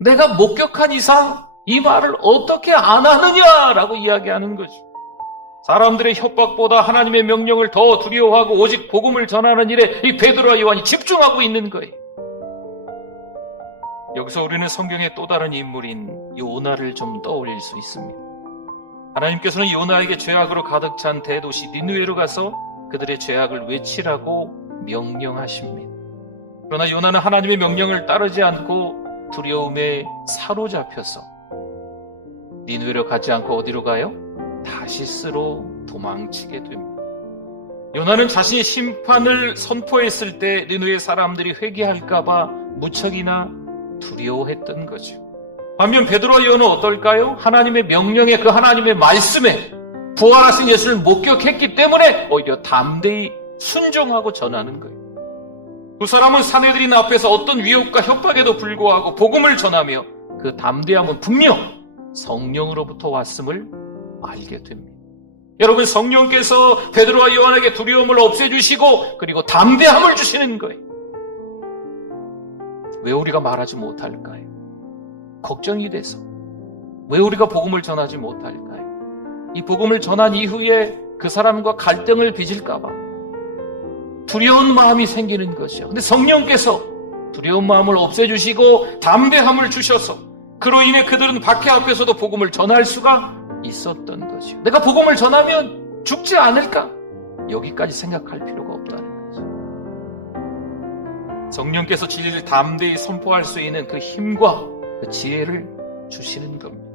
내가 목격한 이상 이 말을 어떻게 안 하느냐라고 이야기하는 거죠. 사람들의 협박보다 하나님의 명령을 더 두려워하고 오직 복음을 전하는 일에 이 베드로와 요한이 집중하고 있는 거예요. 여기서 우리는 성경의 또 다른 인물인 요나를 좀 떠올릴 수 있습니다. 하나님께서는 요나에게 죄악으로 가득 찬 대도시 니누에로 가서 그들의 죄악을 외치라고 명령하십니다. 그러나 요나는 하나님의 명령을 따르지 않고 두려움에 사로잡혀서 니누에로 가지 않고 어디로 가요? 다시스로 도망치게 됩니다. 요나는 자신이 심판을 선포했을 때 니누의 사람들이 회개할까봐 무척이나 두려워했던 거죠. 반면 베드로와 요한은 어떨까요? 하나님의 명령에 그 하나님의 말씀에 부활하신 예수를 목격했기 때문에 오히려 담대히 순종하고 전하는 거예요. 두 사람은 사내들인 앞에서 어떤 위협과 협박에도 불구하고 복음을 전하며 그 담대함은 분명 성령으로부터 왔음을 알게 됩니다. 여러분 성령께서 베드로와 요한에게 두려움을 없애주시고 그리고 담대함을 주시는 거예요. 왜 우리가 말하지 못할까요? 걱정이 돼서. 왜 우리가 복음을 전하지 못할까요? 이 복음을 전한 이후에 그 사람과 갈등을 빚을까봐 두려운 마음이 생기는 것이요. 근데 성령께서 두려운 마음을 없애주시고 담대함을 주셔서 그로 인해 그들은 박해 앞에서도 복음을 전할 수가 있었던 것이요. 내가 복음을 전하면 죽지 않을까? 여기까지 생각할 필요가 없다는 거죠. 성령께서 진리를 담대히 선포할 수 있는 그 힘과 그 지혜를 주시는 겁니다.